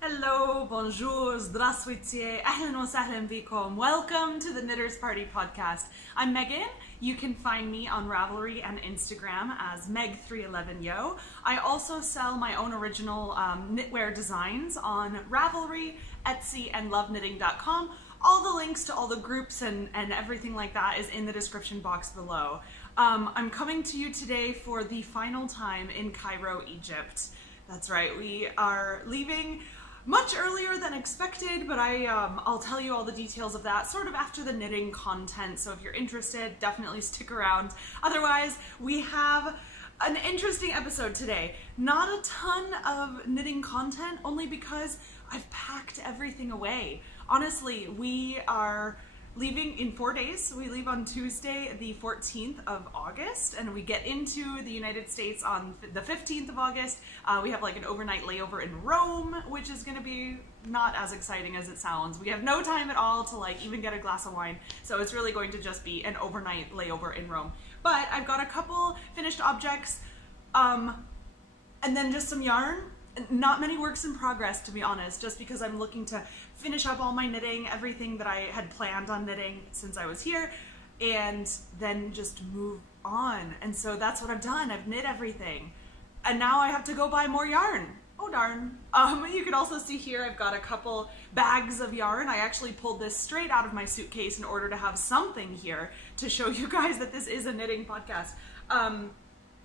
Hello, bonjour, здравствуйте, أهلا وسهلا بكم. Welcome to the Knitters Party podcast. I'm Megan. You can find me on Ravelry and Instagram as Meg311yo. I also sell my own original knitwear designs on Ravelry, Etsy, and loveknitting.com. All the links to all the groups and everything like that is in the description box below. I'm coming to you today for the final time in Cairo, Egypt. That's right, we are leaving much earlier than expected, but I'll tell you all the details of that sort of after the knitting content, so if you're interested, definitely stick around. Otherwise, we have an interesting episode today. Not a ton of knitting content, only because I've packed everything away. Honestly, we are leaving in 4 days. We leave on Tuesday, the 14th of August, and we get into the United States on the 15th of August. We have like an overnight layover in Rome, which is gonna be not as exciting as it sounds. We have no time at all to like even get a glass of wine, so it's really going to just be an overnight layover in Rome. But I've got a couple finished objects, and then just some yarn. Not many works in progress, to be honest, just because I'm looking to finish up all my knitting, everything that I had planned on knitting since I was here, and then just move on. And so that's what I've done. I've knit everything. And now I have to go buy more yarn. Oh darn. You can also see here I've got a couple bags of yarn. I actually pulled this straight out of my suitcase in order to have something here to show you guys that this is a knitting podcast.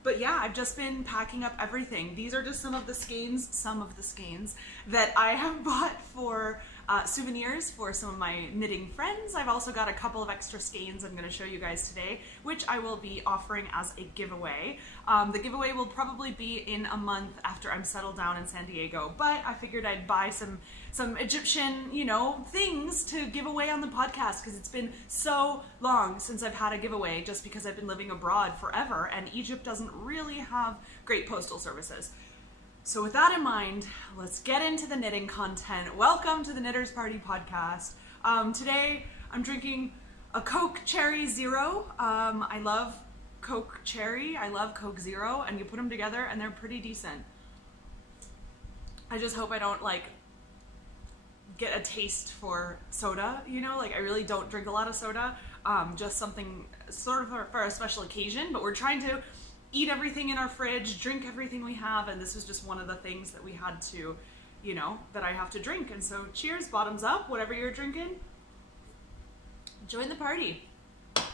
But yeah, I've just been packing up everything. These are just some of the skeins that I have bought for souvenirs for some of my knitting friends. I've also got a couple of extra skeins I'm going to show you guys today, which I will be offering as a giveaway. The giveaway will probably be in a month after I'm settled down in San Diego, but I figured I'd buy some Egyptian, you know, things to give away on the podcast because it's been so long since I've had a giveaway, just because I've been living abroad forever and Egypt doesn't really have great postal services. So with that in mind, let's get into the knitting content. Welcome to the Knitters Party podcast. Today I'm drinking a Coke Cherry Zero. I love Coke Cherry, I love Coke Zero, and you put them together and they're pretty decent. I just hope I don't like get a taste for soda, you know, like I really don't drink a lot of soda, just something sort of for a special occasion, but we're trying to eat everything in our fridge, drink everything we have, and this was just one of the things that we had to, you know, that I have to drink. And so cheers, bottoms up, whatever you're drinking, join the party.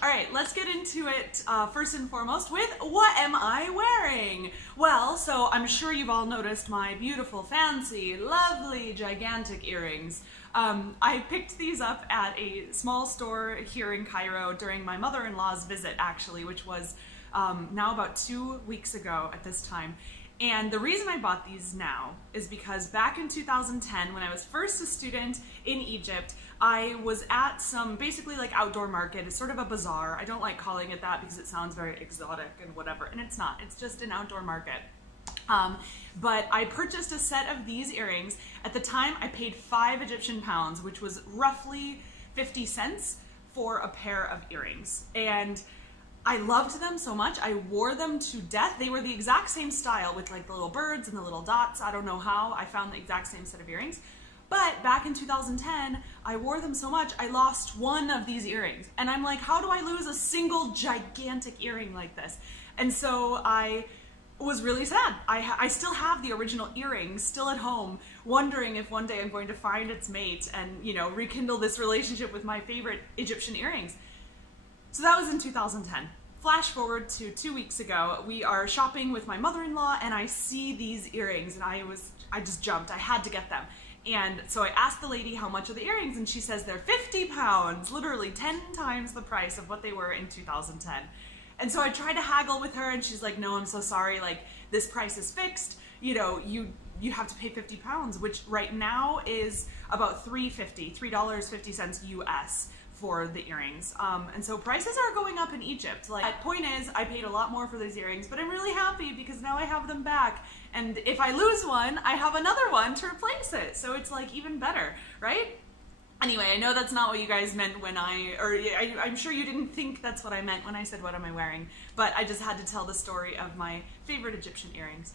All right, let's get into it first and foremost with what am I wearing? Well, so I'm sure you've all noticed my beautiful, fancy, lovely, gigantic earrings. I picked these up at a small store here in Cairo during my mother-in-law's visit, actually, which was now about 2 weeks ago at this time. And the reason I bought these now is because back in 2010, when I was first a student in Egypt, I was at some basically like outdoor market. It's sort of a bazaar. I don't like calling it that because it sounds very exotic and whatever, and it's not. It's just an outdoor market. But I purchased a set of these earrings. At the time, I paid 5 Egyptian pounds, which was roughly 50 cents for a pair of earrings. And I loved them so much. I wore them to death. They were the exact same style with like the little birds and the little dots. I don't know how I found the exact same set of earrings. But back in 2010, I wore them so much, I lost one of these earrings. And I'm like, how do I lose a single gigantic earring like this? And so I was really sad. I still have the original earrings still at home, wondering if one day I'm going to find its mate and, you know, rekindle this relationship with my favorite Egyptian earrings. So that was in 2010. Flash forward to 2 weeks ago, we are shopping with my mother-in-law and I see these earrings and I just jumped. I had to get them. And so I asked the lady how much are the earrings, and she says they're 50 pounds, literally 10 times the price of what they were in 2010. And so I tried to haggle with her and she's like, no, I'm so sorry, like this price is fixed, you know, you have to pay 50 pounds, which right now is about $3.50 US for the earrings. And so prices are going up in Egypt. Like, the point is, I paid a lot more for these earrings, but I'm really happy because now I have them back. And if I lose one, I have another one to replace it. So it's like even better, right? Anyway, I know that's not what you guys meant when I'm sure you didn't think that's what I meant when I said what am I wearing, but I just had to tell the story of my favorite Egyptian earrings.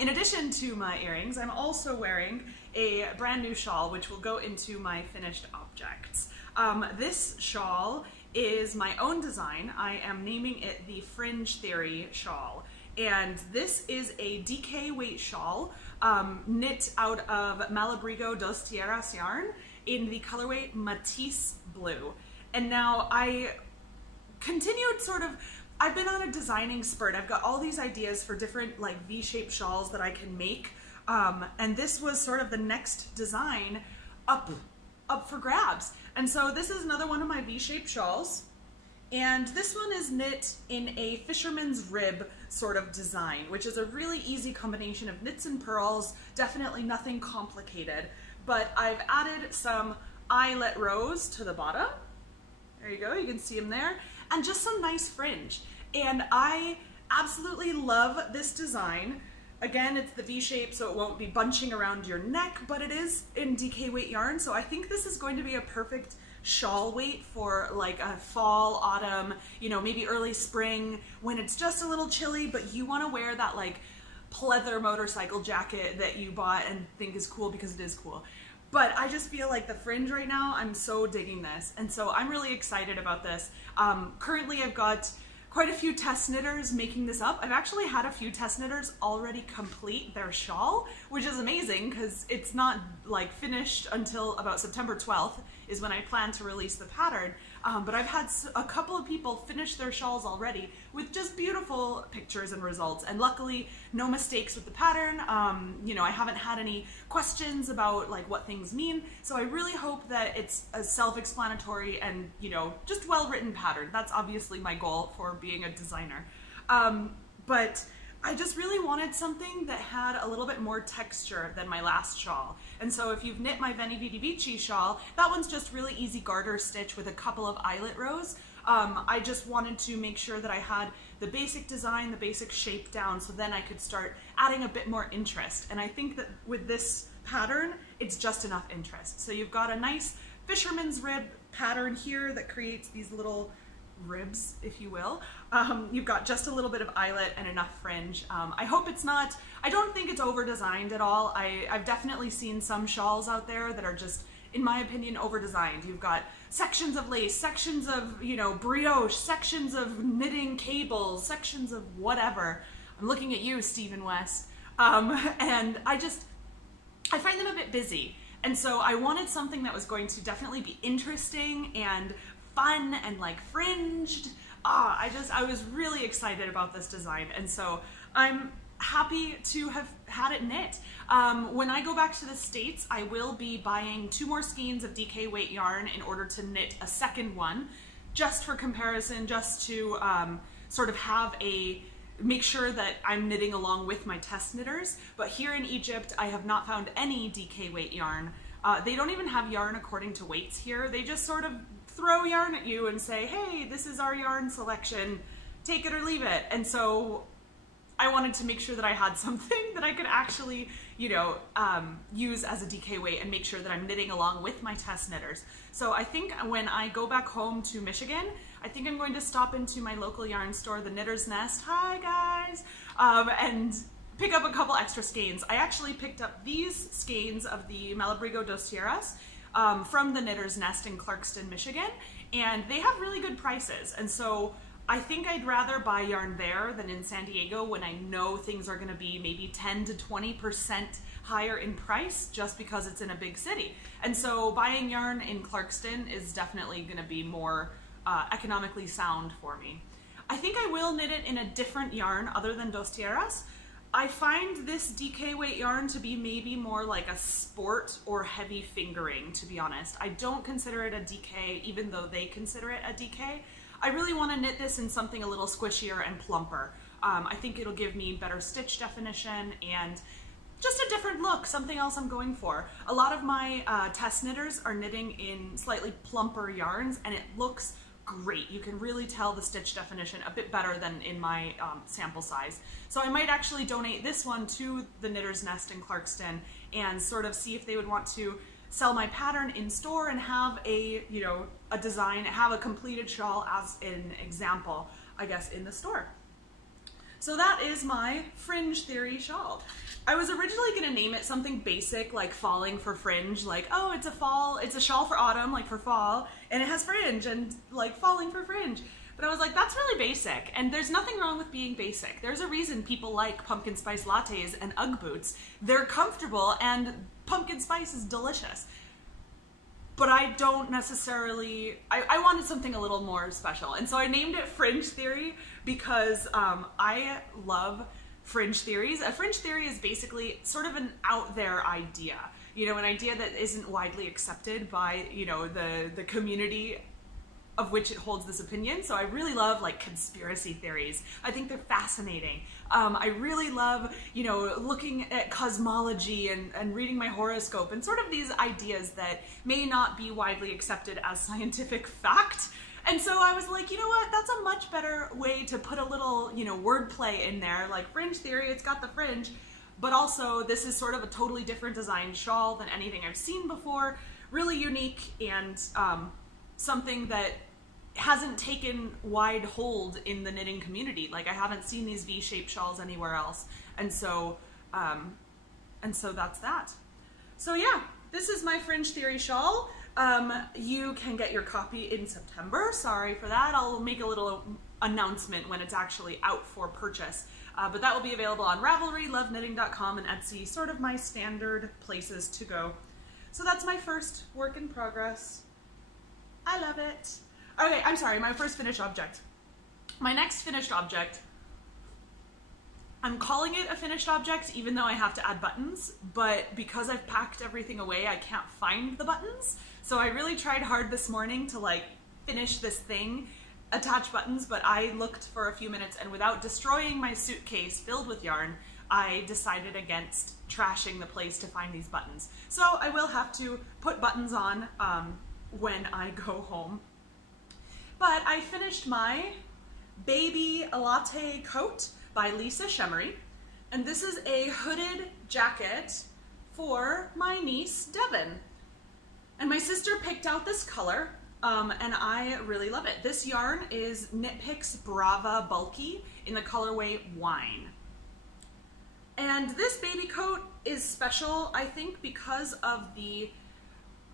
In addition to my earrings, I'm also wearing a brand new shawl, which will go into my finished objects. This shawl is my own design. I am naming it the Fringe Theory shawl. And this is a DK weight shawl knit out of Malabrigo dos Tierras yarn in the colorway Matisse Blue. And now I continued I've been on a designing spurt. I've got all these ideas for different like V-shaped shawls that I can make. And this was sort of the next design up for grabs. And so this is another one of my V-shaped shawls. And this one is knit in a fisherman's rib sort of design, which is a really easy combination of knits and purls, definitely nothing complicated. But I've added some eyelet rows to the bottom. There you go, you can see them there. And just some nice fringe. And I absolutely love this design. Again, it's the V shape, so it won't be bunching around your neck, but it is in DK weight yarn, so I think this is going to be a perfect shawl weight for like a fall, autumn, you know, maybe early spring when it's just a little chilly, but you want to wear that like pleather motorcycle jacket that you bought and think is cool because it is cool. But I just feel like the fringe right now, I'm so digging this. And so I'm really excited about this. Currently I've got quite a few test knitters making this up. I've actually had a few test knitters already complete their shawl, which is amazing because it's not like finished until about September 12th is when I plan to release the pattern. But I've had a couple of people finish their shawls already with just beautiful pictures and results. And luckily, no mistakes with the pattern. You know, I haven't had any questions about like what things mean. So I really hope that it's a self-explanatory and, you know, just well-written pattern. That's obviously my goal for being a designer. But I just really wanted something that had a little bit more texture than my last shawl. And so if you've knit my Veni Vidi Vici shawl, that one's just really easy garter stitch with a couple of eyelet rows. I just wanted to make sure that I had the basic design, the basic shape down, so then I could start adding a bit more interest. And I think that with this pattern, it's just enough interest. So you've got a nice fisherman's rib pattern here that creates these little ribs, if you will. You've got just a little bit of eyelet and enough fringe. I hope it's not, I don't think it's over designed at all. I've definitely seen some shawls out there that are just, in my opinion, over designed. You've got sections of lace, sections of, you know, brioche, sections of knitting cables, sections of whatever. I'm looking at you, Stephen West. And I find them a bit busy. And so I wanted something that was going to definitely be interesting and fun and like fringed. I was really excited about this design, and so I'm happy to have had it knit. When I go back to the States, I will be buying 2 more skeins of DK weight yarn in order to knit a second one, just for comparison, just to sort of make sure that I'm knitting along with my test knitters. But here in Egypt, I have not found any DK weight yarn. They don't even have yarn according to weights here. They just sort of throw yarn at you and say, hey, this is our yarn selection, take it or leave it. And so I wanted to make sure that I had something that I could actually, you know, use as a DK weight and make sure that I'm knitting along with my test knitters. So I think when I go back home to Michigan, I think I'm going to stop into my local yarn store, the Knitter's Nest, hi guys, and pick up a couple extra skeins. I actually picked up these skeins of the Malabrigo dos Tierras from the Knitter's Nest in Clarkston, Michigan, and they have really good prices. And so I think I'd rather buy yarn there than in San Diego when I know things are going to be maybe 10 to 20% higher in price just because it's in a big city. And so buying yarn in Clarkston is definitely going to be more economically sound for me. I think I will knit it in a different yarn other than Dos Tierras. I find this DK weight yarn to be maybe more like a sport or heavy fingering, to be honest. I don't consider it a DK, even though they consider it a DK. I really want to knit this in something a little squishier and plumper. I think it'll give me better stitch definition and just a different look, something else I'm going for. A lot of my test knitters are knitting in slightly plumper yarns, and it looks great. You can really tell the stitch definition a bit better than in my sample size. So I might actually donate this one to the Knitter's Nest in Clarkston and sort of see if they would want to sell my pattern in store and have a, you know, a design, have a completed shawl as an example, I guess, in the store. So that is my fringe theory shawl. I was originally going to name it something basic like falling for fringe, like, oh, it's a shawl for autumn, like for fall, and it has fringe and like falling for fringe. But I was like, that's really basic, and there's nothing wrong with being basic. There's a reason people like pumpkin spice lattes and Ugg boots. They're comfortable and pumpkin spice is delicious. But I don't necessarily, I wanted something a little more special. And so I named it Fringe Theory because I love fringe theories. A fringe theory is basically sort of an out there idea, you know, an idea that isn't widely accepted by, you know, the community of which it holds this opinion. So I really love like conspiracy theories. I think they're fascinating. I really love, you know, looking at cosmology and reading my horoscope and sort of these ideas that may not be widely accepted as scientific fact. And so I was like, you know what, that's a much better way to put a little, you know, wordplay in there, like fringe theory, it's got the fringe, but also this is sort of a totally different design shawl than anything I've seen before, really unique and something that hasn't taken wide hold in the knitting community. Like I haven't seen these V-shaped shawls anywhere else. And so that's that. So yeah, this is my fringe theory shawl. You can get your copy in September. Sorry for that. I'll make a little announcement when it's actually out for purchase. But that will be available on Ravelry, loveKnitting.com, and Etsy, sort of my standard places to go. So that's my first work in progress. I love it. Okay, I'm sorry, my first finished object. My next finished object, I'm calling it a finished object even though I have to add buttons, but because I've packed everything away, I can't find the buttons. So I really tried hard this morning to like finish this thing, attach buttons, but I looked for a few minutes and without destroying my suitcase filled with yarn, I decided against trashing the place to find these buttons. So I will have to put buttons on when I go home. But I finished my Baby Latte Coat by Lisa Shemery, and this is a hooded jacket for my niece Devin. And my sister picked out this color, and I really love it. This yarn is Knit Picks Brava Bulky in the colorway Wine. And this baby coat is special, I think, because of the,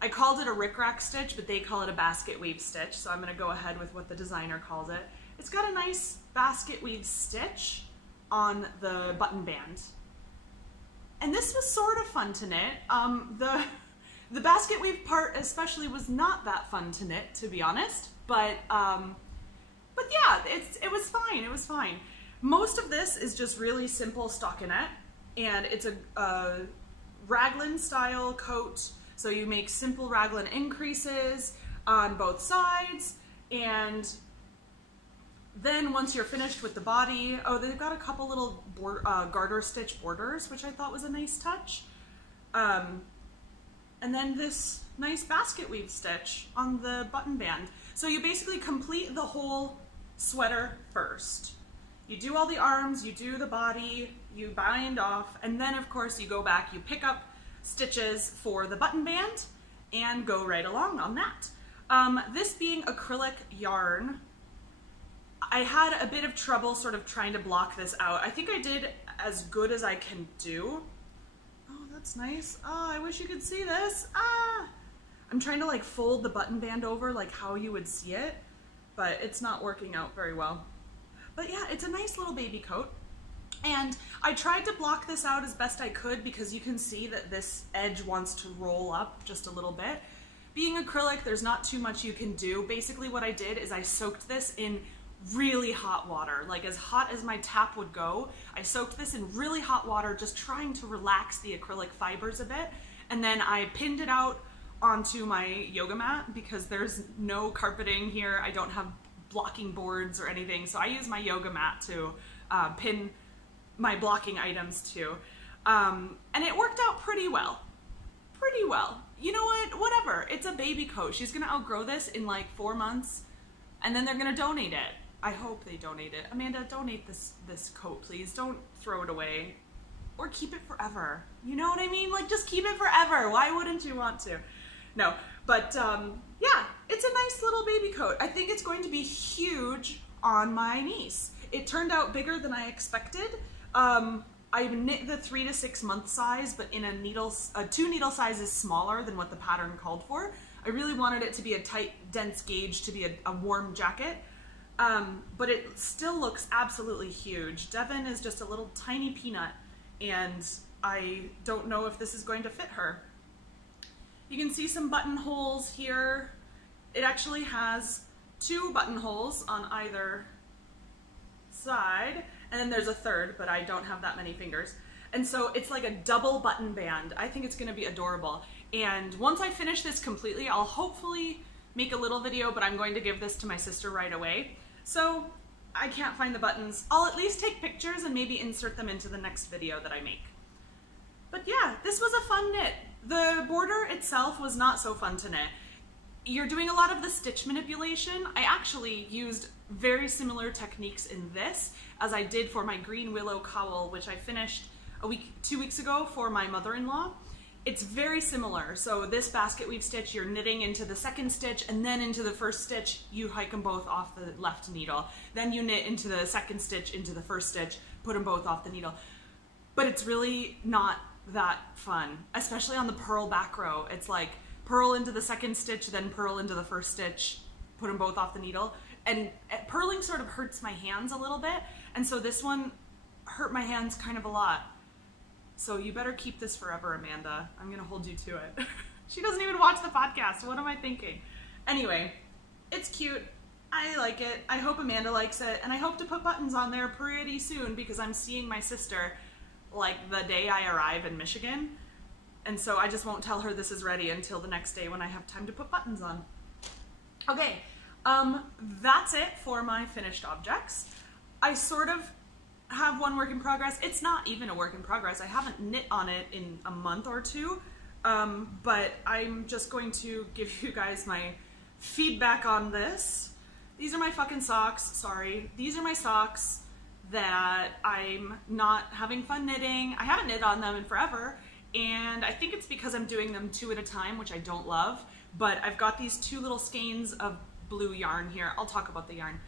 I called it a rickrack stitch, but they call it a basket weave stitch, so I'm going to go ahead with what the designer calls it. It's got a nice basket weave stitch on the button band. And this was sort of fun to knit. The basket weave part especially was not that fun to knit, to be honest, but yeah, it was fine, it was fine. Most of this is just really simple stockinette, and it's a raglan style coat. So you make simple raglan increases on both sides, and then once you're finished with the body, oh, they've got a couple little garter stitch borders, which I thought was a nice touch. And then this nice basket weave stitch on the button band. So you basically complete the whole sweater first. You do all the arms, you do the body, you bind off, and then of course you go back, you pick up stitches for the button band and go right along on that. This being acrylic yarn, I had a bit of trouble sort of trying to block this out. I think I did as good as I can do. Oh, that's nice. Oh, I wish you could see this. Ah! I'm trying to like fold the button band over like how you would see it, but it's not working out very well. But yeah, it's a nice little baby coat. And I tried to block this out as best I could because you can see that this edge wants to roll up just a little bit. Being acrylic, there's not too much you can do. Basically what I did is I soaked this in really hot water, like as hot as my tap would go. I soaked this in really hot water, just trying to relax the acrylic fibers a bit. And then I pinned it out onto my yoga mat because there's no carpeting here. I don't have blocking boards or anything. So I use my yoga mat to pin my blocking items to. And it worked out pretty well. Pretty well. You know what? Whatever. It's a baby coat. She's gonna outgrow this in like 4 months, and then they're gonna donate it. I hope they donate it. Amanda, donate this coat, please. Don't throw it away. or keep it forever. You know what I mean? Like, just keep it forever. Why wouldn't you want to? No, but yeah, it's a nice little baby coat. I think it's going to be huge on my niece. It turned out bigger than I expected. I knit the 3 to 6 month size, but in a 2 needle sizes smaller than what the pattern called for. I really wanted it to be a tight, dense gauge to be a warm jacket, but it still looks absolutely huge. Devin is just a little tiny peanut, and I don't know if this is going to fit her. You can see some buttonholes here. It actually has 2 buttonholes on either side, and then there's a third, but I don't have that many fingers. And so it's like a double button band. I think it's gonna be adorable. And once I finish this completely, I'll hopefully make a little video, but I'm going to give this to my sister right away. So I can't find the buttons. I'll at least take pictures and maybe insert them into the next video that I make. But yeah, this was a fun knit. The border itself was not so fun to knit. You're doing a lot of the stitch manipulation. I actually used very similar techniques in this as I did for my green willow cowl, which I finished 2 weeks ago for my mother-in-law. It's very similar. So this basket weave stitch, you're knitting into the second stitch and then into the first stitch, you hike them both off the left needle. Then you knit into the second stitch, into the first stitch, put them both off the needle. But it's really not that fun, especially on the purl back row. It's like purl into the second stitch, then purl into the first stitch, put them both off the needle. And purling sort of hurts my hands a little bit, and so this one hurt my hands kind of a lot. So you better keep this forever, Amanda. I'm gonna hold you to it. She doesn't even watch the podcast. What am I thinking? Anyway, it's cute. I like it. I hope Amanda likes it, and I hope to put buttons on there pretty soon because I'm seeing my sister like the day I arrive in Michigan. And so I just won't tell her this is ready until the next day when I have time to put buttons on. Okay, that's it for my finished objects. I sort of have one work in progress. It's not even a work in progress. I haven't knit on it in a month or two, but I'm just going to give you guys my feedback on this. These are my fucking socks, sorry. These are my socks that I'm not having fun knitting. I haven't knit on them in forever, and I think it's because I'm doing them 2 at a time, which I don't love, but I've got these 2 little skeins of blue yarn here. I'll talk about the yarn.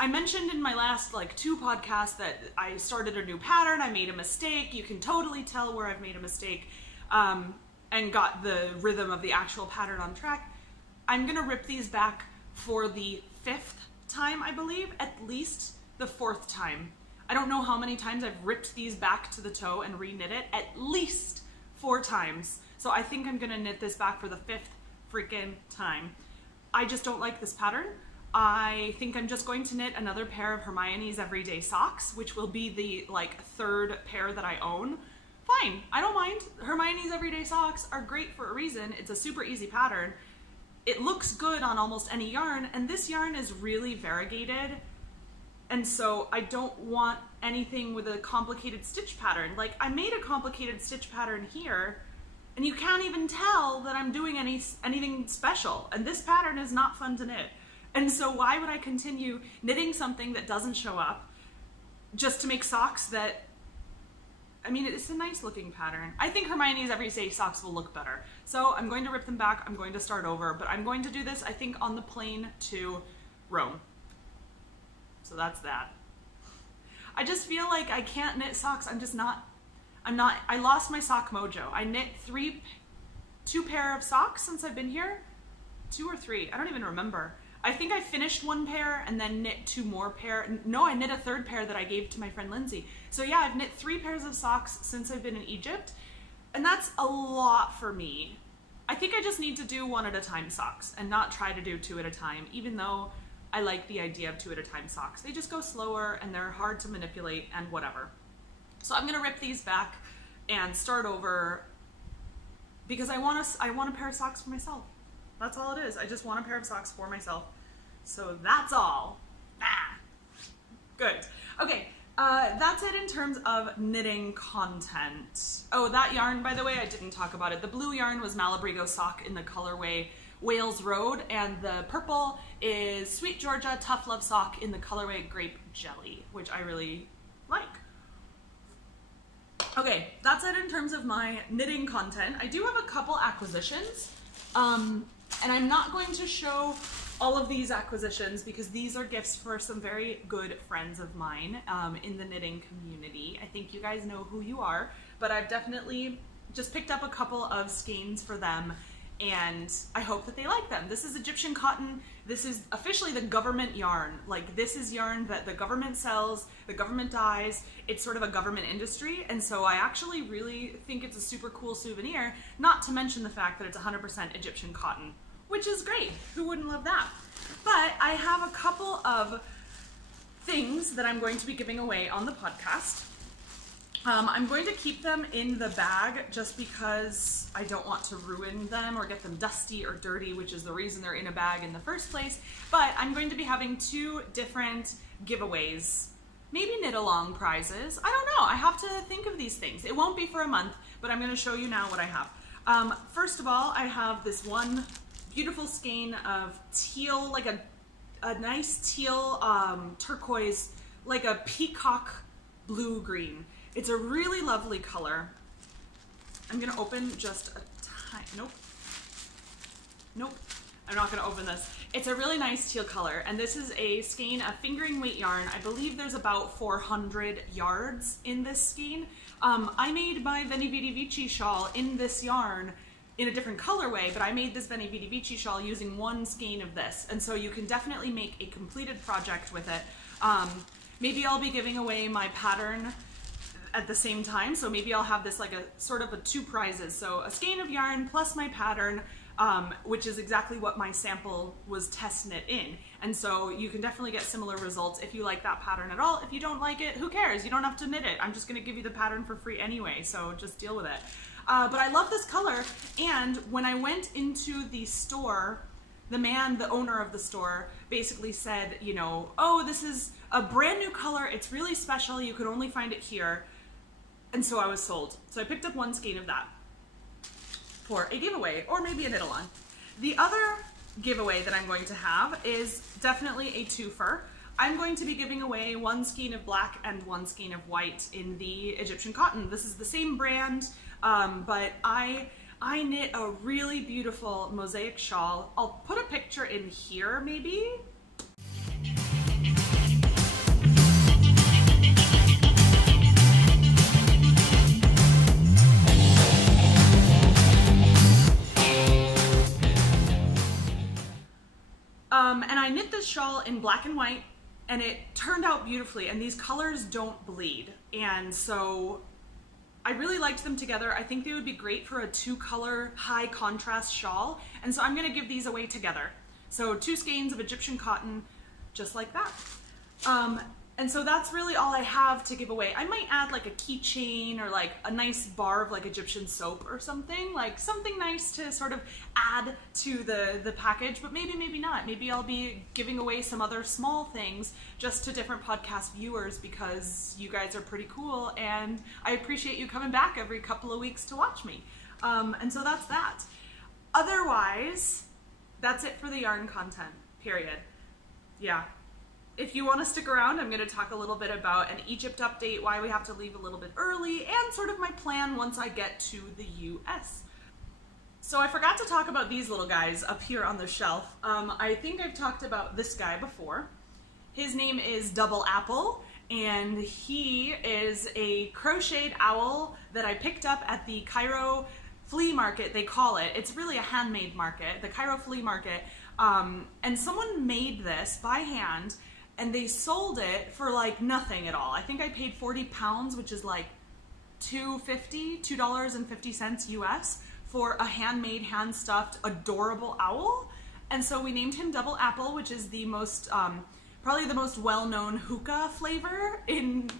I mentioned in my last 2 podcasts that I started a new pattern, I made a mistake. You can totally tell where I've made a mistake, and got the rhythm of the actual pattern on track. I'm gonna rip these back for the 5th time, I believe, at least the 4th time. I don't know how many times I've ripped these back to the toe and re-knit it, at least 4 times. So I think I'm gonna knit this back for the 5th freaking time. I just don't like this pattern. I think I'm just going to knit another pair of Hermione's Everyday Socks, which will be the 3rd pair that I own. Fine, I don't mind. Hermione's Everyday Socks are great for a reason. It's a super easy pattern. It looks good on almost any yarn, and this yarn is really variegated, and so I don't want anything with a complicated stitch pattern. Like, I made a complicated stitch pattern here, and you can't even tell that I'm doing anything special, and this pattern is not fun to knit. And so why would I continue knitting something that doesn't show up just to make socks that, I mean, it's a nice looking pattern. I think Hermione's Everyday Socks will look better. So I'm going to rip them back, I'm going to start over, but I'm going to do this, I think, on the plane to Rome. So that's that. I just feel like I can't knit socks. I lost my sock mojo. I knit 2 pair of socks since I've been here. 2 or 3, I don't even remember. I think I finished 1 pair and then knit 2 more pair. No, I knit a 3rd pair that I gave to my friend Lindsay. So yeah, I've knit 3 pairs of socks since I've been in Egypt, and that's a lot for me. I think I just need to do 1 at a time socks and not try to do 2 at a time, even though I like the idea of 2 at a time socks. They just go slower and they're hard to manipulate and whatever. So I'm gonna rip these back and start over because I want a pair of socks for myself. That's all it is. I just want a pair of socks for myself. So that's all. Good. Okay, that's it in terms of knitting content. Oh, that yarn, by the way, I didn't talk about it. The blue yarn was Malabrigo sock in the colorway Wales Road, and the purple is Sweet Georgia Tough Love sock in the colorway Grape Jelly, which I really like. Okay, that's it in terms of my knitting content. I do have a couple acquisitions, and I'm not going to show all of these acquisitions because these are gifts for some very good friends of mine in the knitting community. I think you guys know who you are, but I've definitely just picked up a couple of skeins for them, and I hope that they like them. This is Egyptian cotton. This is officially the government yarn. Like, this is yarn that the government sells, the government dyes. It's sort of a government industry, and so I actually really think it's a super cool souvenir, not to mention the fact that it's 100% Egyptian cotton, which is great. Who wouldn't love that? But I have a couple of things that I'm going to be giving away on the podcast. I'm going to keep them in the bag just because I don't want to ruin them or get them dusty or dirty, which is the reason they're in a bag in the first place. But I'm going to be having 2 different giveaways, maybe knit-along prizes. I don't know. I have to think of these things. It won't be for a month, but I'm going to show you now what I have. First of all, I have this one beautiful skein of teal, like a nice teal turquoise, like a peacock blue-green. It's a really lovely color. I'm gonna open just a tiny, nope, I'm not gonna open this. It's a really nice teal color, and this is a skein of fingering weight yarn. I believe there's about 400 yards in this skein. I made my Veni Vidi Vici shawl in this yarn in a different colorway, but I made this Veni Vidi Vici shawl using 1 skein of this, and so you can definitely make a completed project with it. Maybe I'll be giving away my pattern at the same time, so maybe I'll have this like a sort of 2 prizes. So a skein of yarn plus my pattern, which is exactly what my sample was test knit in. And so you can definitely get similar results if you like that pattern at all. If you don't like it, who cares? You don't have to knit it. I'm just gonna give you the pattern for free anyway, so just deal with it. But I love this color, and when I went into the store, the owner of the store, basically said, you know, oh, this is a brand new color, it's really special, you could only find it here. And so I was sold. So I picked up 1 skein of that for a giveaway, or maybe a knit-along. The other giveaway that I'm going to have is definitely a twofer. I'm going to be giving away 1 skein of black and 1 skein of white in the Egyptian cotton. This is the same brand, but I knit a really beautiful mosaic shawl. I'll put a picture in here maybe. And I knit this shawl in black and white, and it turned out beautifully, and these colors don't bleed, and so I really liked them together. I think they would be great for a 2-color high contrast shawl, and so I'm going to give these away together. So 2 skeins of Egyptian cotton, just like that. And so that's really all I have to give away. I might add like a keychain or like a nice bar of like Egyptian soap or something, like something nice to sort of add to the package, but maybe not. Maybe I'll be giving away some other small things just to different podcast viewers because you guys are pretty cool and I appreciate you coming back every couple of weeks to watch me. And so that's that. Otherwise, that's it for the yarn content, period. Yeah. If you want to stick around, I'm going to talk a little bit about an Egypt update, why we have to leave a little bit early, and sort of my plan once I get to the US. So I forgot to talk about these little guys up here on the shelf. I think I've talked about this guy before. His name is Double Apple, and he is a crocheted owl that I picked up at the Cairo flea market, they call it. It's really a handmade market, the Cairo flea market. And someone made this by hand, and they sold it for like nothing at all. I think I paid 40 pounds, which is like $2.50 US for a handmade, hand-stuffed, adorable owl. And so we named him Double Apple, which is the most, probably the most well-known hookah flavor in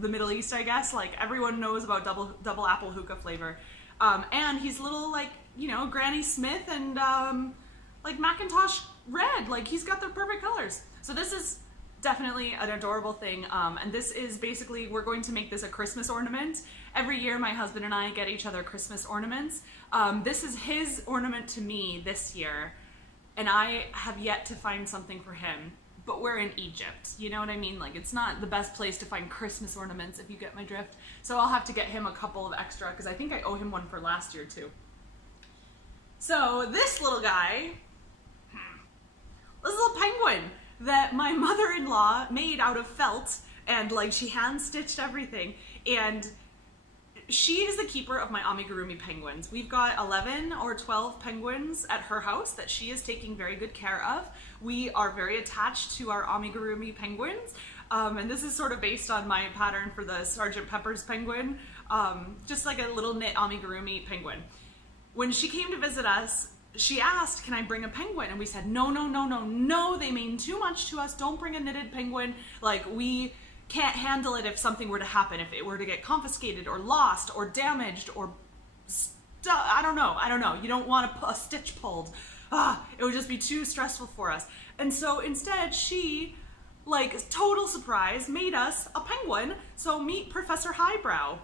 the Middle East, I guess. Like everyone knows about double apple hookah flavor. And he's a little like, you know, Granny Smith and like Macintosh red. Like he's got the perfect colors. So this is definitely an adorable thing, and this is basically, we're going to make this a Christmas ornament. Every year my husband and I get each other Christmas ornaments. This is his ornament to me this year, and I have yet to find something for him, but we're in Egypt, you know what I mean? Like, it's not the best place to find Christmas ornaments, if you get my drift. So I'll have to get him a couple of extra, because I think I owe him one for last year too. So this little guy, this little penguin that my mother-in-law made out of felt, and like she hand-stitched everything, and she is the keeper of my amigurumi penguins. We've got 11 or 12 penguins at her house that she is taking very good care of. We are very attached to our amigurumi penguins, and this is sort of based on my pattern for the Sgt. Pepper's penguin, just like a little knit amigurumi penguin. When she came to visit us, she asked, can I bring a penguin? And we said, no, no, no, no, no, they mean too much to us. Don't bring a knitted penguin. Like, we can't handle it if something were to happen, if it were to get confiscated or lost or damaged or I don't know. You don't want a stitch pulled. It would just be too stressful for us. And so instead she, like, total surprise, made us a penguin. So meet Professor Highbrow.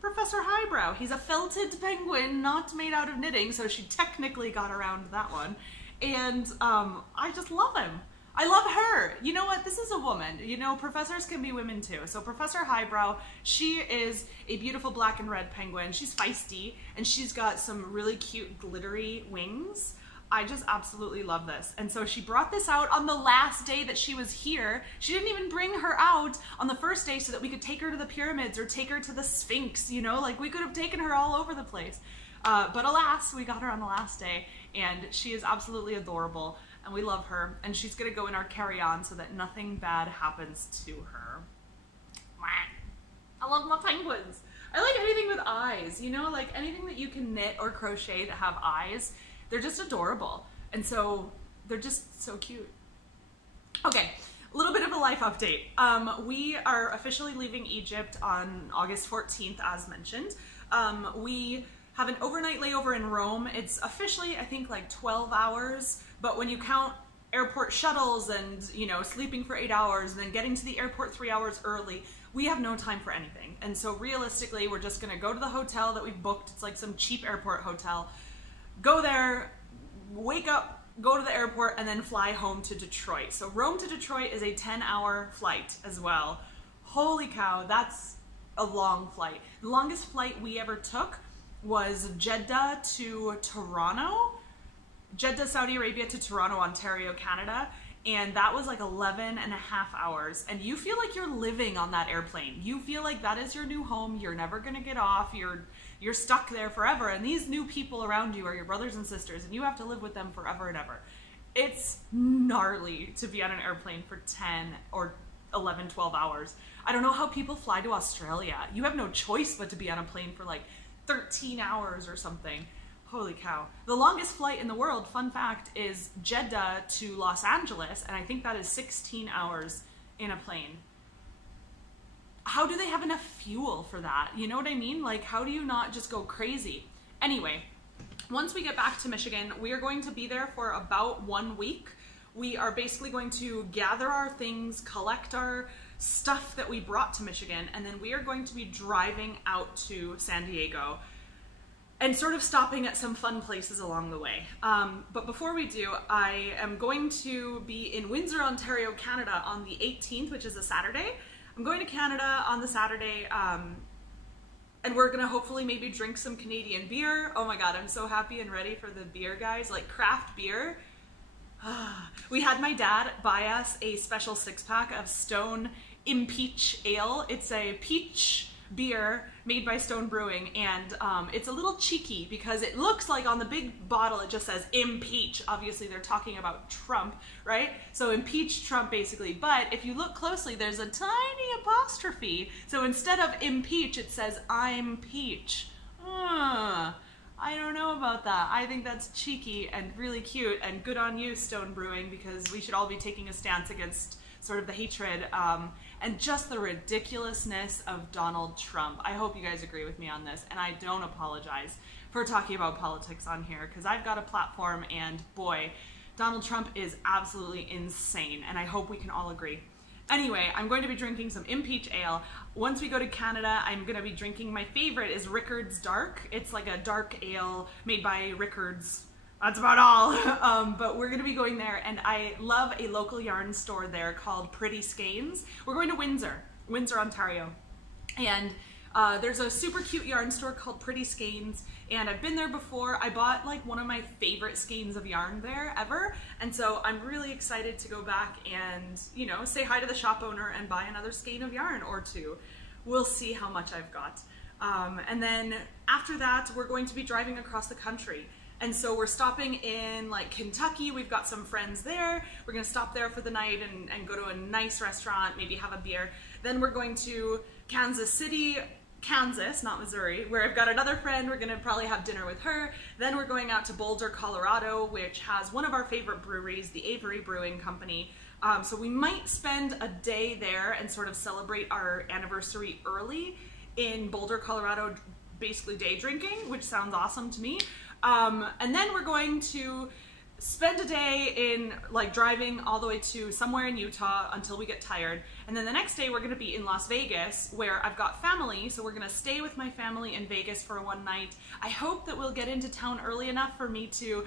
Professor Highbrow. He's a felted penguin, not made out of knitting, so she technically got around that one. And I just love him. I love her. You know what? This is a woman. You know, professors can be women too. So Professor Highbrow, she is a beautiful black and red penguin. She's feisty, and she's got some really cute glittery wings. I just absolutely love this. And so she brought this out on the last day that she was here. She didn't even bring her out on the first day so that we could take her to the pyramids or take her to the Sphinx, you know? Like, we could have taken her all over the place. But alas, we got her on the last day, and she is absolutely adorable, and we love her, and she's gonna go in our carry-on so that nothing bad happens to her. I love my penguins. I like anything with eyes, you know? Like, anything that you can knit or crochet that have eyes. They're just adorable, and so they're just so cute. Okay, a little bit of a life update. We are officially leaving Egypt on August 14th, as mentioned. We have an overnight layover in Rome. It's officially, I think, like 12 hours, but when you count airport shuttles and, you know, sleeping for 8 hours and then getting to the airport 3 hours early, we have no time for anything. And so realistically, we're just gonna go to the hotel that we've booked. It's like some cheap airport hotel. Go there, wake up, go to the airport, and then fly home to Detroit. So Rome to Detroit is a 10-hour flight as well. Holy cow, that's a long flight. The longest flight we ever took was Jeddah to Toronto. Jeddah, Saudi Arabia to Toronto, Ontario, Canada. And that was like 11 and a half hours. And you feel like you're living on that airplane. You feel like that is your new home. You're never gonna get off. You're stuck there forever, and these new people around you are your brothers and sisters, and you have to live with them forever and ever. It's gnarly to be on an airplane for 10 or 11, 12 hours. I don't know how people fly to Australia. You have no choice but to be on a plane for like 13 hours or something. Holy cow. The longest flight in the world, fun fact, is Jeddah to Los Angeles, and I think that is 16 hours in a plane. How do they have enough fuel for that? You know what I mean? Like, how do you not just go crazy? Anyway, once we get back to Michigan, we are going to be there for about 1 week. We are basically going to gather our things, collect our stuff that we brought to Michigan, and then we are going to be driving out to San Diego and sort of stopping at some fun places along the way. But before we do, I am going to be in Windsor, Ontario, Canada on the 18th, which is a Saturday. I'm going to Canada on the Saturday, and we're gonna hopefully maybe drink some Canadian beer. Oh my God, I'm so happy and ready for the beer, guys, like craft beer. We had my dad buy us a special 6-pack of Stone Impeach Ale. It's a peach beer made by Stone Brewing, and it's a little cheeky because it looks like on the big bottle it just says impeach. Obviously they're talking about Trump, right? So impeach Trump basically, but if you look closely there's a tiny apostrophe, so instead of impeach it says I'm peach. I don't know about that. I think that's cheeky and really cute, and good on you, Stone Brewing, because we should all be taking a stance against sort of the hatred and just the ridiculousness of Donald Trump. I hope you guys agree with me on this, and I don't apologize for talking about politics on here, because I've got a platform, and boy, Donald Trump is absolutely insane, and I hope we can all agree. Anyway, I'm going to be drinking some Impeach Ale. Once we go to Canada, I'm going to be drinking, my favorite is Rickard's Dark. It's like a dark ale made by Rickard's That's about all. But we're gonna be going there, and I love a local yarn store there called Pretty Skeins. We're going to Windsor, Ontario. And there's a super cute yarn store called Pretty Skeins, and I've been there before. I bought like one of my favorite skeins of yarn there ever, and so I'm really excited to go back and, you know, say hi to the shop owner and buy another skein of yarn or two. We'll see how much I've got. And then after that, we're going to be driving across the country. And so we're stopping in like Kentucky. We've got some friends there. We're gonna stop there for the night and go to a nice restaurant, maybe have a beer. Then we're going to Kansas City, Kansas, not Missouri, where I've got another friend. We're gonna probably have dinner with her. Then we're going out to Boulder, Colorado, which has one of our favorite breweries, the Avery Brewing Company. So we might spend a day there and sort of celebrate our anniversary early in Boulder, Colorado, basically day drinking, which sounds awesome to me. And then we're going to spend a day in like driving all the way to somewhere in Utah until we get tired. And then the next day we're going to be in Las Vegas, where I've got family. So we're going to stay with my family in Vegas for one night. I hope that we'll get into town early enough for me to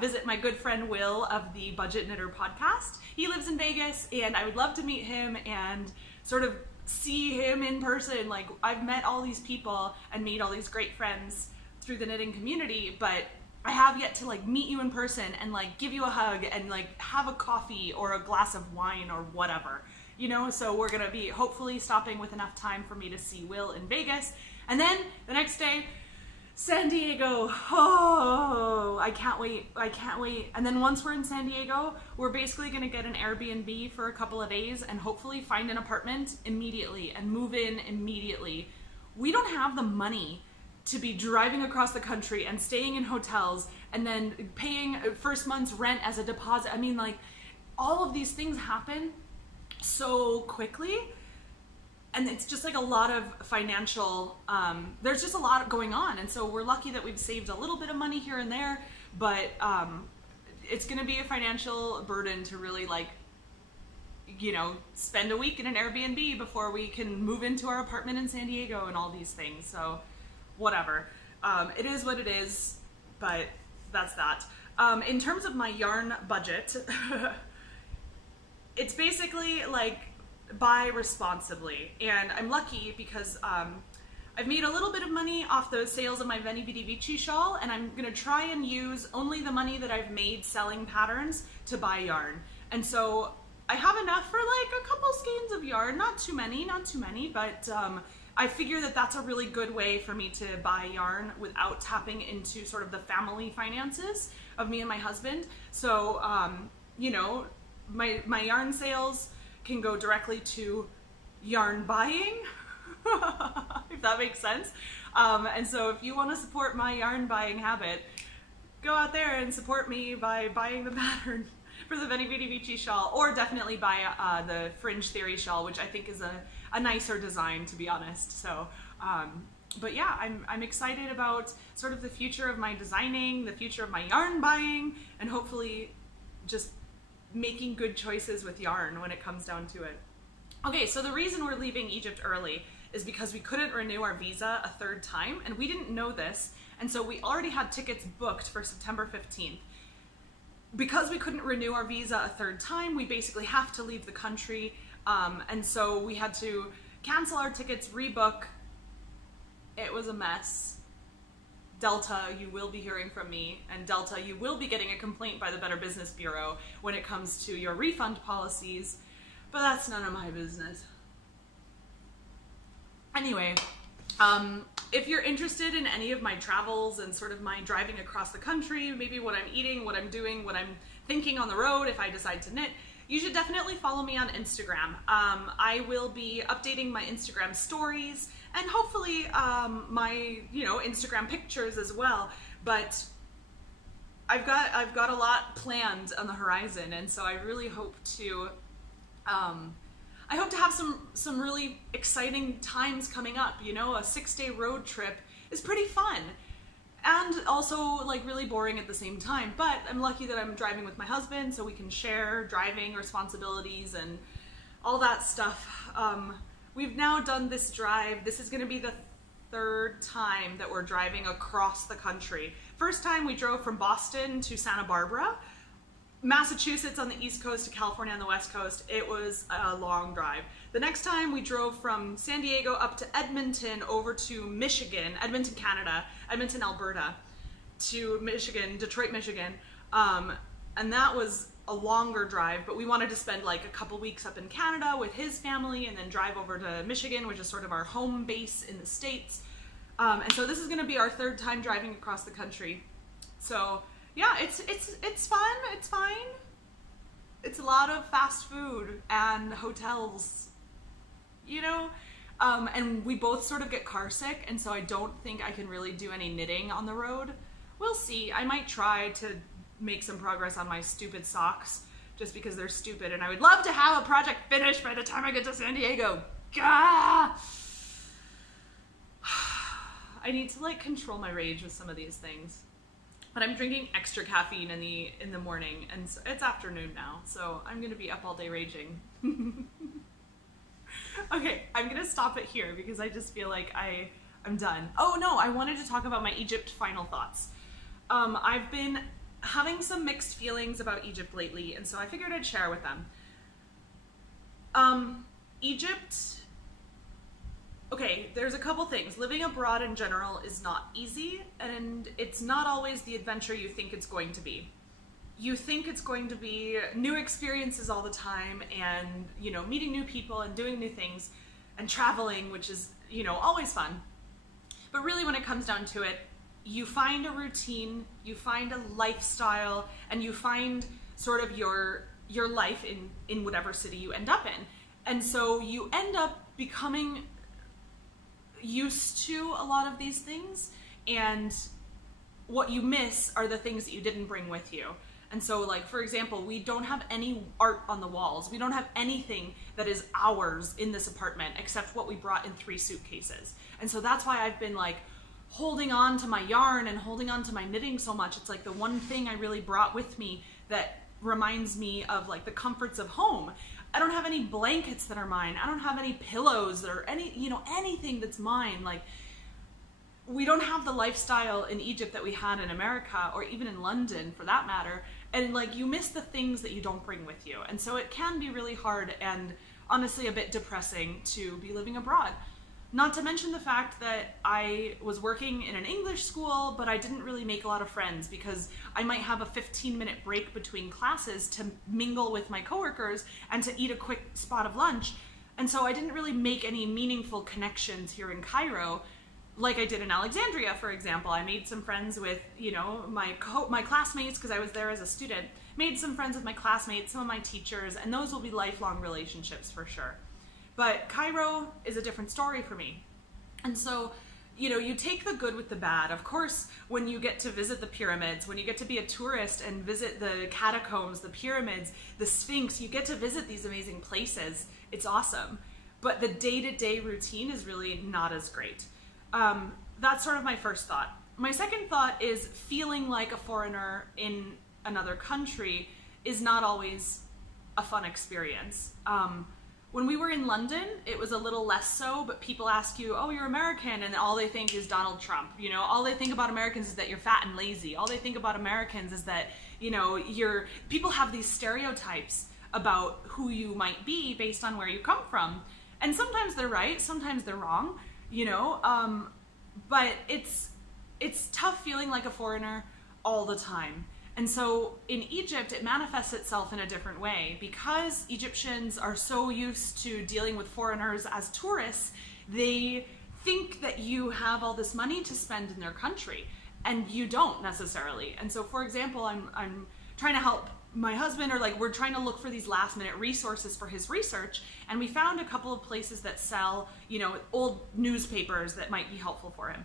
visit my good friend Will of the Budget Knitter podcast. He lives in Vegas, and I would love to meet him and sort of see him in person. Like, I've met all these people and made all these great friends through the knitting community, but I have yet to like meet you in person and like give you a hug and like have a coffee or a glass of wine or whatever, you know. So we're gonna be hopefully stopping with enough time for me to see Will in Vegas. And then the next day, San Diego. Oh, I can't wait. I can't wait. And then once we're in San Diego, we're basically gonna get an Airbnb for a couple of days and hopefully find an apartment immediately and move in immediately. We don't have the money to be driving across the country and staying in hotels and then paying first month's rent as a deposit. I mean, like, all of these things happen so quickly, and it's just like a lot of financial, there's just a lot going on. And so we're lucky that we've saved a little bit of money here and there, but it's gonna be a financial burden to really, like, you know, spend a week in an Airbnb before we can move into our apartment in San Diego and all these things. So whatever. It is what it is, but that's that. In terms of my yarn budget, it's basically like buy responsibly. And I'm lucky because I've made a little bit of money off the sales of my Veni Vidi Vici shawl, and I'm gonna try and use only the money that I've made selling patterns to buy yarn. And so I have enough for like a couple skeins of yarn, not too many, but I figure that that's a really good way for me to buy yarn without tapping into sort of the family finances of me and my husband. So, you know, my yarn sales can go directly to yarn buying, if that makes sense. And so if you want to support my yarn buying habit, go out there and support me by buying the pattern for the Veni Vidi Vici shawl, or definitely buy the Fringe Theory shawl, which I think is a nicer design, to be honest. So, but yeah, I'm excited about sort of the future of my designing, the future of my yarn buying, and hopefully just making good choices with yarn when it comes down to it. Okay, so the reason we're leaving Egypt early is because we couldn't renew our visa a third time, and we didn't know this, and so we already had tickets booked for September 15th. Because we couldn't renew our visa a third time, we basically have to leave the country, and so we had to cancel our tickets, rebook. It was a mess. Delta, you will be hearing from me, and Delta, you will be getting a complaint by the Better Business Bureau when it comes to your refund policies, but that's none of my business. Anyway, if you're interested in any of my travels and sort of my driving across the country, maybe what I'm eating, what I'm doing, what I'm thinking on the road if I decide to knit, you should definitely follow me on Instagram. I will be updating my Instagram stories and hopefully my, you know, Instagram pictures as well. But I've got a lot planned on the horizon, and so I really hope to have some really exciting times coming up. You know, a 6-day road trip is pretty fun and also like really boring at the same time, but I'm lucky that I'm driving with my husband, so we can share driving responsibilities and all that stuff. We've now done this drive. This is going to be the third time that we're driving across the country. First time we drove from Boston to Santa Barbara, Massachusetts on the East Coast to California on the West Coast. It was a long drive. The next time we drove from San Diego up to Edmonton over to Michigan, Edmonton, Canada, Edmonton, Alberta, to Michigan, Detroit, Michigan. And that was a longer drive, but we wanted to spend like a couple weeks up in Canada with his family and then drive over to Michigan, which is sort of our home base in the States. And so this is gonna be our third time driving across the country. So yeah, it's fun, it's fine. It's a lot of fast food and hotels, you know? And we both sort of get car sick, and so I don't think I can really do any knitting on the road. We'll see. I might try to make some progress on my stupid socks just because they're stupid, and I would love to have a project finished by the time I get to San Diego. Gah! I need to like control my rage with some of these things. But I'm drinking extra caffeine in the morning, and so it's afternoon now, so I'm gonna be up all day raging. Okay, I'm gonna stop it here because I just feel like I'm done. Oh no, I wanted to talk about my Egypt final thoughts. I've been having some mixed feelings about Egypt lately, and so I figured I'd share with them. Egypt, okay, there's a couple things. Living abroad in general is not easy, and it's not always the adventure you think it's going to be. You think it's going to be new experiences all the time, and, you know, meeting new people and doing new things and traveling, which is, you know, always fun. But really when it comes down to it, you find a routine, you find a lifestyle, and you find sort of your life in whatever city you end up in. And so you end up becoming used to a lot of these things, and what you miss are the things that you didn't bring with you. And so, like, for example, we don't have any art on the walls. We don't have anything that is ours in this apartment except what we brought in 3 suitcases. And so that's why I've been like holding on to my yarn and holding on to my knitting so much. It's like the one thing I really brought with me that reminds me of like the comforts of home. I don't have any blankets that are mine. I don't have any pillows that are anything that's mine. Like, we don't have the lifestyle in Egypt that we had in America, or even in London for that matter. And like, you miss the things that you don't bring with you. And so it can be really hard and honestly a bit depressing to be living abroad. Not to mention the fact that I was working in an English school, but I didn't really make a lot of friends because I might have a 15-minute break between classes to mingle with my coworkers and to eat a quick spot of lunch. And so I didn't really make any meaningful connections here in Cairo like I did in Alexandria, for example. I made some friends with, you know, my classmates because I was there as a student. Made some friends with my classmates, some of my teachers, and those will be lifelong relationships for sure. But Cairo is a different story for me. And so, you know, you take the good with the bad. Of course, when you get to visit the pyramids, when you get to be a tourist and visit the catacombs, the pyramids, the Sphinx, you get to visit these amazing places. It's awesome. But the day-to-day routine is really not as great. That's sort of my first thought. My second thought is feeling like a foreigner in another country is not always a fun experience. When we were in London, it was a little less so, but people ask you, oh, you're American, and all they think is Donald Trump. You know, all they think about Americans is that you're fat and lazy. All they think about Americans is that, you know, people have these stereotypes about who you might be based on where you come from. And sometimes they're right, sometimes they're wrong, you know, but it's tough feeling like a foreigner all the time. And so in Egypt, it manifests itself in a different way. Because Egyptians are so used to dealing with foreigners as tourists, they think that you have all this money to spend in their country, and you don't necessarily. And so, for example, I'm trying to help my husband, or like we're trying to look for these last minute resources for his research, and we found a couple of places that sell, you know, old newspapers that might be helpful for him.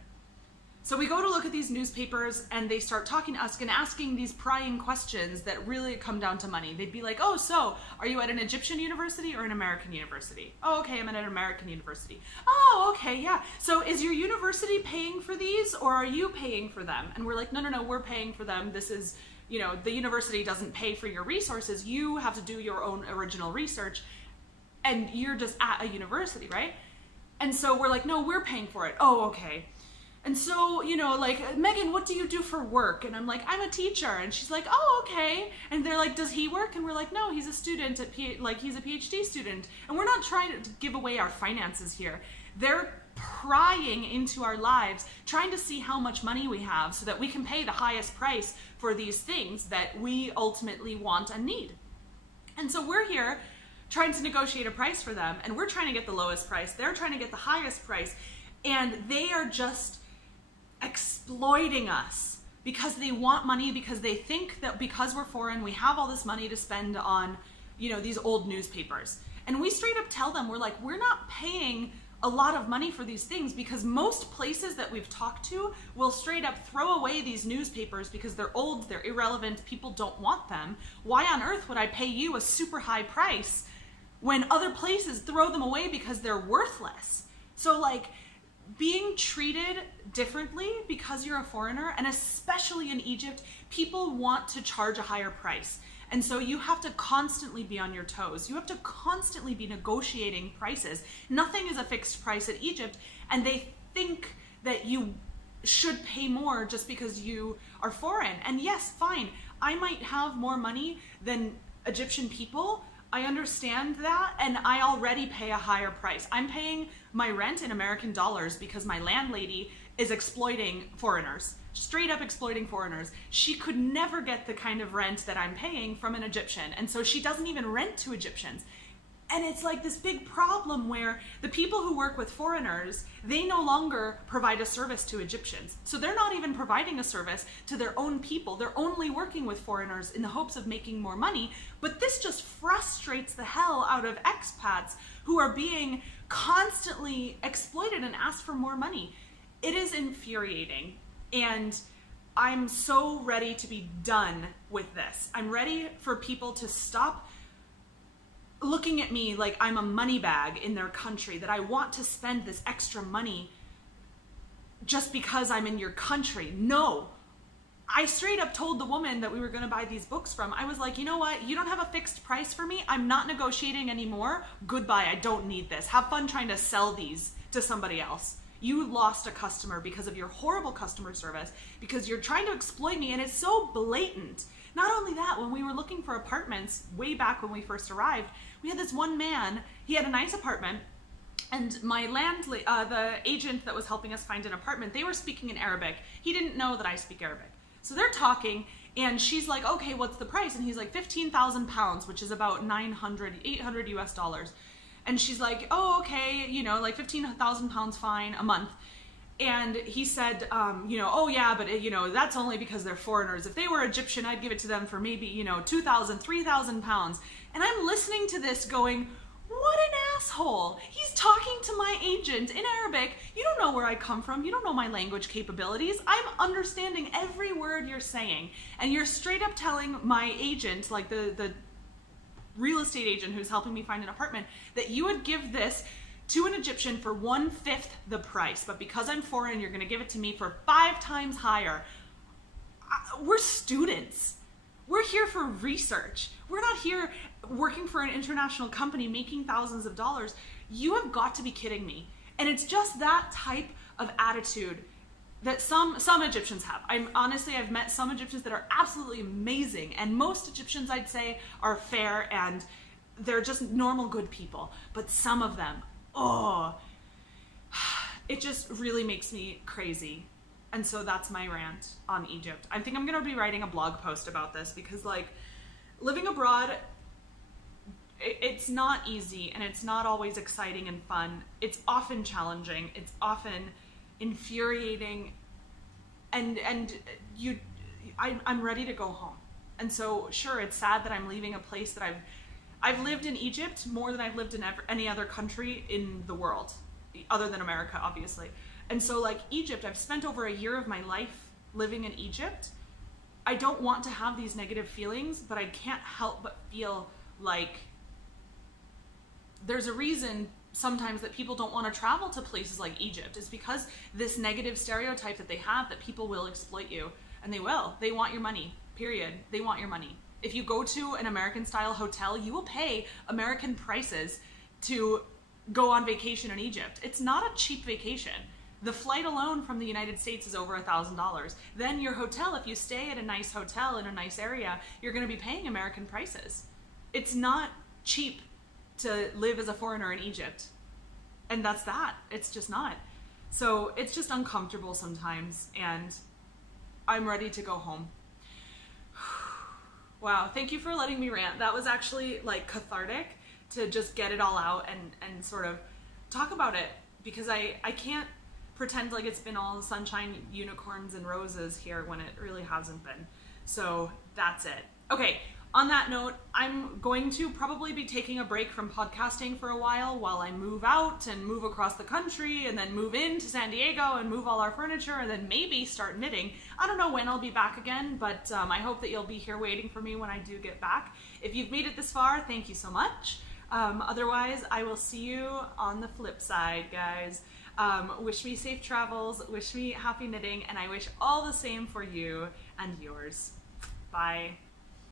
So we go to look at these newspapers, and they start talking to us and asking these prying questions that really come down to money. They'd be like, oh, so are you at an Egyptian university or an American university? Oh, okay, I'm at an American university. Oh, okay, yeah. So is your university paying for these, or are you paying for them? And we're like, no, we're paying for them. This is, you know, the university doesn't pay for your resources. You have to do your own original research, and you're just at a university, right? And so we're like, no, we're paying for it. Oh, okay. And so, you know, like, Megan, what do you do for work? And I'm like, I'm a teacher. And she's like, oh, okay. And they're like, does he work? And we're like, no, he's a student at he's a PhD student. And we're not trying to give away our finances here. They're prying into our lives, trying to see how much money we have so that we can pay the highest price for these things that we ultimately want and need. And so we're here trying to negotiate a price for them, and we're trying to get the lowest price. They're trying to get the highest price, and they are just exploiting us because they want money, because they think that because we're foreign, we have all this money to spend on, you know, these old newspapers. And we straight up tell them, we're like, we're not paying a lot of money for these things, because most places that we've talked to will straight up throw away these newspapers because they're old, they're irrelevant, people don't want them. Why on earth would I pay you a super high price when other places throw them away because they're worthless? So like, being treated differently because you're a foreigner, and especially in Egypt, people want to charge a higher price. And so you have to constantly be on your toes. You have to constantly be negotiating prices. Nothing is a fixed price at Egypt, and they think that you should pay more just because you are foreign. And yes, fine, I might have more money than Egyptian people. I understand that, and I already pay a higher price. I'm paying my rent in American dollars because my landlady is exploiting foreigners, straight up exploiting foreigners. She could never get the kind of rent that I'm paying from an Egyptian, and so she doesn't even rent to Egyptians. And it's like this big problem where the people who work with foreigners, they no longer provide a service to Egyptians. So they're not even providing a service to their own people. They're only working with foreigners in the hopes of making more money. But this just frustrates the hell out of expats who are being constantly exploited and asked for more money. It is infuriating. And I'm so ready to be done with this. I'm ready for people to stop looking at me like I'm a money bag in their country, that I want to spend this extra money just because I'm in your country. No. I straight up told the woman that we were going to buy these books from, I was like, you know what? You don't have a fixed price for me. I'm not negotiating anymore. Goodbye. I don't need this. Have fun trying to sell these to somebody else. You lost a customer because of your horrible customer service, because you're trying to exploit me, and it's so blatant. Not only that, when we were looking for apartments way back when we first arrived, we had this one man, he had a nice apartment, and my the agent that was helping us find an apartment, they were speaking in Arabic. He didn't know that I speak Arabic. So they're talking, and she's like, okay, what's the price? And he's like, 15,000 pounds, which is about 800 US dollars. And she's like, oh, okay, you know, like 15,000 pounds fine a month. And he said, you know, oh yeah, but you know, that's only because they're foreigners. If they were Egyptian, I'd give it to them for maybe, you know, 2,000, 3,000 pounds. And I'm listening to this going, what an asshole. He's talking to my agent in Arabic. You don't know where I come from. You don't know my language capabilities. I'm understanding every word you're saying. And you're straight up telling my agent, like the real estate agent who's helping me find an apartment, that you would give this to an Egyptian for 1/5 the price, but because I'm foreign, you're going to give it to me for 5 times higher. We're students. We're here for research. We're not here working for an international company making thousands of dollars. You have got to be kidding me. And it's just that type of attitude that some Egyptians have. I've met some Egyptians that are absolutely amazing, and most Egyptians, I'd say, are fair and they're just normal good people. But some of them, oh, it just really makes me crazy. And so that's my rant on Egypt. I think I'm gonna be writing a blog post about this, because like, living abroad, it's not easy, and it's not always exciting and fun. It's often challenging. It's often infuriating, and I'm ready to go home. And so sure, it's sad that I'm leaving a place that I've lived in Egypt more than I've lived in any other country in the world, other than America, obviously. And so like Egypt, I've spent over a year of my life living in Egypt. I don't want to have these negative feelings, but I can't help but feel like there's a reason sometimes that people don't want to travel to places like Egypt. It's because this negative stereotype that they have, that people will exploit you, and they will. They want your money, period. They want your money. If you go to an American style hotel, you will pay American prices to go on vacation in Egypt. It's not a cheap vacation. The flight alone from the United States is over $1,000. Then your hotel, if you stay at a nice hotel in a nice area, you're going to be paying American prices. It's not cheap to live as a foreigner in Egypt. And that's that. It's just not. So it's just uncomfortable sometimes, and I'm ready to go home. Wow, thank you for letting me rant. That was actually like cathartic to just get it all out and sort of talk about it, because I can't pretend like it's been all sunshine, unicorns, and roses here when it really hasn't been. So that's it. Okay, on that note, I'm going to probably be taking a break from podcasting for a while I move out and move across the country and then move into San Diego and move all our furniture and then maybe start knitting. I don't know when I'll be back again, but I hope that you'll be here waiting for me when I do get back. If you've made it this far, thank you so much. Otherwise, I will see you on the flip side, guys. Wish me safe travels, wish me happy knitting, and I wish all the same for you and yours. Bye.